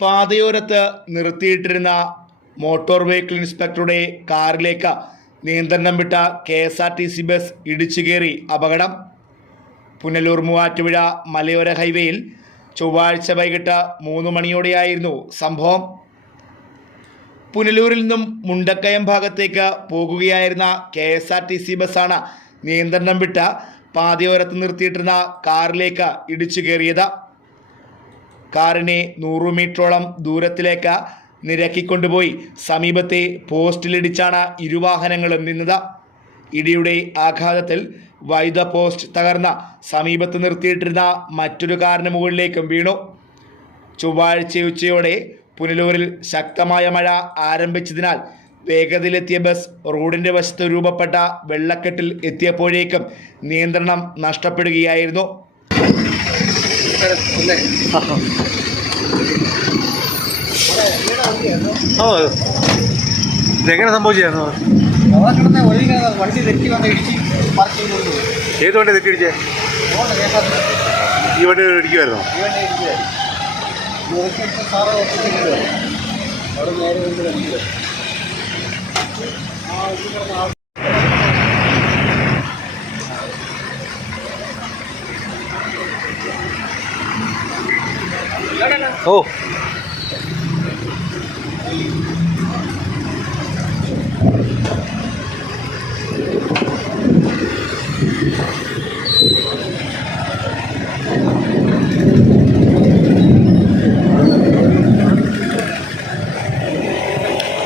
പാതയോരത്ത് നിർത്തിയിട്ടിരുന്ന motor vehicle ഇൻസ്പെക്ടറുടെ കാറിലേക്ക് നിയന്ത്രണം വിട്ട K S R T C bus ഇടിച്ചു കയറി അപകടം. പുനലൂർ മൂവാറ്റുപുഴ മലയോര ഹൈവേയിൽ ചൊവ്വാഴ്ച വൈകിട്ട് മൂന്ന് മണിയോടെയായിരുന്നു സംഭവം. പുനലൂരിൽ നിന്നും മുണ്ടക്കയം ഭാഗത്തേക്ക് പോകുകയായിരുന്ന K S R T C ബസ്സാണ് നിയന്ത്രണം വിട്ട പാതയോരത്ത് നിർത്തിയിട്ടിരുന്ന കാറിലേക്ക് ഇടിച്ചു കയറിയത്. കാറിനെ നൂറ് മീറ്ററോളം ദൂരത്തിലേക്ക് നിരക്കിക്കൊണ്ടുപോയി. സമീപത്തെ പോസ്റ്റിലിടിച്ചാണ് ഇരുവാഹനങ്ങളും നിന്നത്. ഇടിയുടെ ആഘാതത്തിൽ വൈദ്യുത പോസ്റ്റ് തകർന്ന സമീപത്ത് നിർത്തിയിട്ടിരുന്ന മറ്റൊരു കാറിന് മുകളിലേക്കും വീണു. ചൊവ്വാഴ്ച ഉച്ചയോടെ പുനലൂരിൽ ശക്തമായ മഴ ആരംഭിച്ചതിനാൽ വേഗതയിലെത്തിയ ബസ് റോഡിന്റെ വശത്ത് രൂപപ്പെട്ട വെള്ളക്കെട്ടിൽ എത്തിയപ്പോഴേക്കും നിയന്ത്രണം നഷ്ടപ്പെടുകയായിരുന്നു. ഓ ഇതെങ്ങനെ സംഭവിച്ചായിരുന്നു. ഏത് വണ്ടി തെറ്റിടിച്ചേ ഈ വണ്ടി ഇടിക്കുമായിരുന്നോ കൊണ്ട് കണ്ടില്ല ആ ഇത് പറഞ്ഞ ആൾ ഓ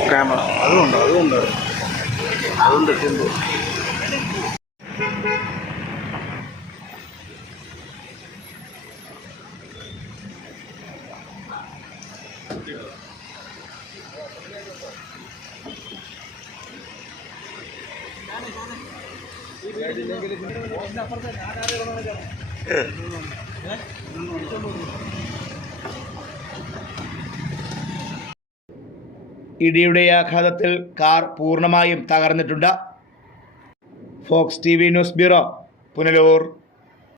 ക്യാമറ അതുകൊണ്ട് അതുകൊണ്ട് അതുകൊണ്ട് എത്തുന്നു ഇടിയുടെ ആഘാതത്തിൽ കാർ പൂർണമായും തകർന്നിട്ടുണ്ട്. Fox T V news bureau Punalur.